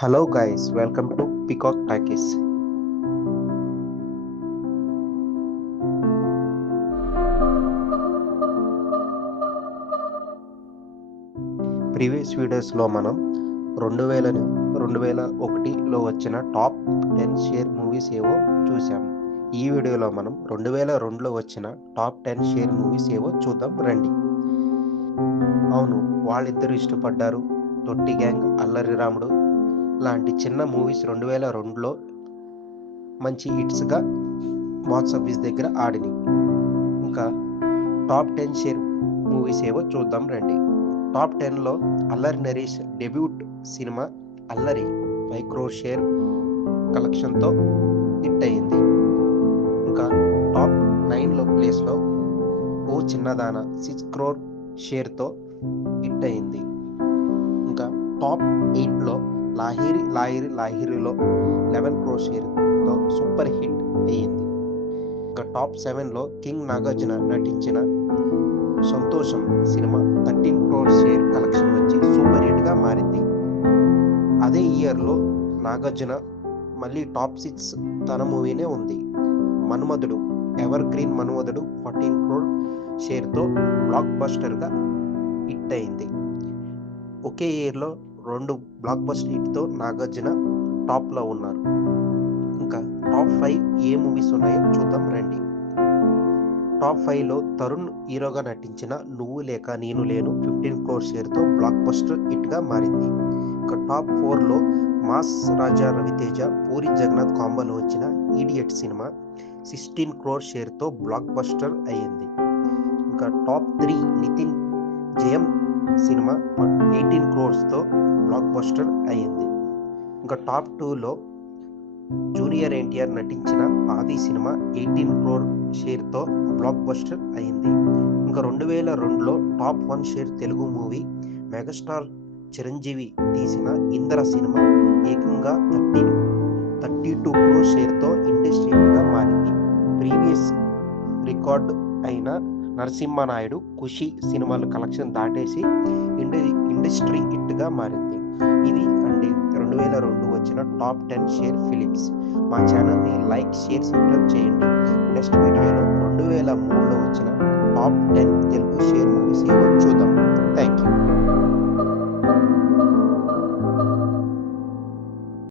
Hello guys, welcome to Peacock Takis. Previous వీడియోస్లో మనం 2001లో వచ్చిన టాప్ 10 షేర్ మూవీస్ ఏవో చూసాం. ఈ వీడియోలో మనం 2002లో వచ్చిన టాప్ 10 షేర్ మూవీస్ ఏవో చూద్దాం రండి. అవును, వాళ్ళిద్దరూ ఇష్టపడ్డారు, తొట్టి గ్యాంగ్, అల్లరి రాముడు లాంటి చిన్న మూవీస్ 2002లో మంచి హిట్స్గా బాక్స్ ఆఫీస్ దగ్గర ఆడినాయి. ఇంకా టాప్ 10 షేర్ మూవీస్ ఏవో చూద్దాం రండి. Top 10లో Allari Naresh debut cinema అల్లరి 5 crore షేర్ కలెక్షన్తో హిట్ అయింది. ఇంకా టాప్ 9లో ప్లేస్లో ఓ చిన్నదాన 6 crore షేర్తో హిట్ అయింది. ఇంకా టాప్ 8లో లాహిరి లాహిరి లాహిరిలో 11 crore షేర్తో సూపర్ హిట్ అయ్యింది. ఇంకా టాప్ 7లో కింగ్ నాగార్జున నటించిన Santosham cinema 13 crore share collection వచ్చి సూపర్ హిట్గా మారింది. అదే ఇయర్లో నాగార్జున మళ్ళీ టాప్ 6 తన మూవీనే ఉంది. మన్మధుడు ఎవర్ గ్రీన్ మన్మధుడు 14 crore షేర్తో బ్లాక్ బస్టర్గా హిట్ అయింది. ఒకే ఇయర్లో 2 బ్లాక్ బస్టర్ హిట్తో నాగార్జున టాప్లో ఉన్నారు. ఇంకా టాప్ 5 ఏ మూవీస్ ఉన్నాయో చూద్దాం రండి. టాప్ 5లో తరుణ్ హీరోగా నటించిన నువ్వు లేక నేను లేను 15 crore షేర్తో బ్లాక్ బస్టర్ హిట్గా మారింది. ఇంకా టాప్ 4లో మాస్ రాజా రవితేజ పూరి జగన్నాథ్ కాంబోలో వచ్చిన ఈడియట్ సినిమా 16 crore షేర్తో బ్లాక్ బస్టర్ అయ్యింది. ఇంకా టాప్ 3 నితిన్ జయం సినిమా 18 crores బ్లాక్ బస్టర్ అయ్యింది. ఇంకా టాప్ 2లో జూనియర్ ఎన్టీఆర్ నటించిన ఆది సినిమా 18 crore షేర్తో బ్లాక్ బస్టర్ అయింది. ఇంకా 2002లో top 1 share Telugu movie megastar Chiranjeevi తీసిన ఇంద్ర సినిమా ఏకంగా 32 crore షేర్తో ఇండస్ట్రీ హిట్గా మారింది. ప్రీవియస్ రికార్డ్ అయిన నరసింహనాయుడు ఖుషి సినిమాల కలెక్షన్ దాటేసి ఇండస్ట్రీ హిట్గా మారింది. ఇది అండి 2002 వచ్చిన టాప్ 10 షేర్ ఫిలిమ్స్. మా ఛానల్ని లైక్, షేర్, సబ్స్క్రైబ్ చేయండి. నెక్స్ట్ వీడియోలో 2003లో వచ్చిన టాప్ 10 తెలుగు షేర్ మూవీస్ ఏవో చూద్దాం.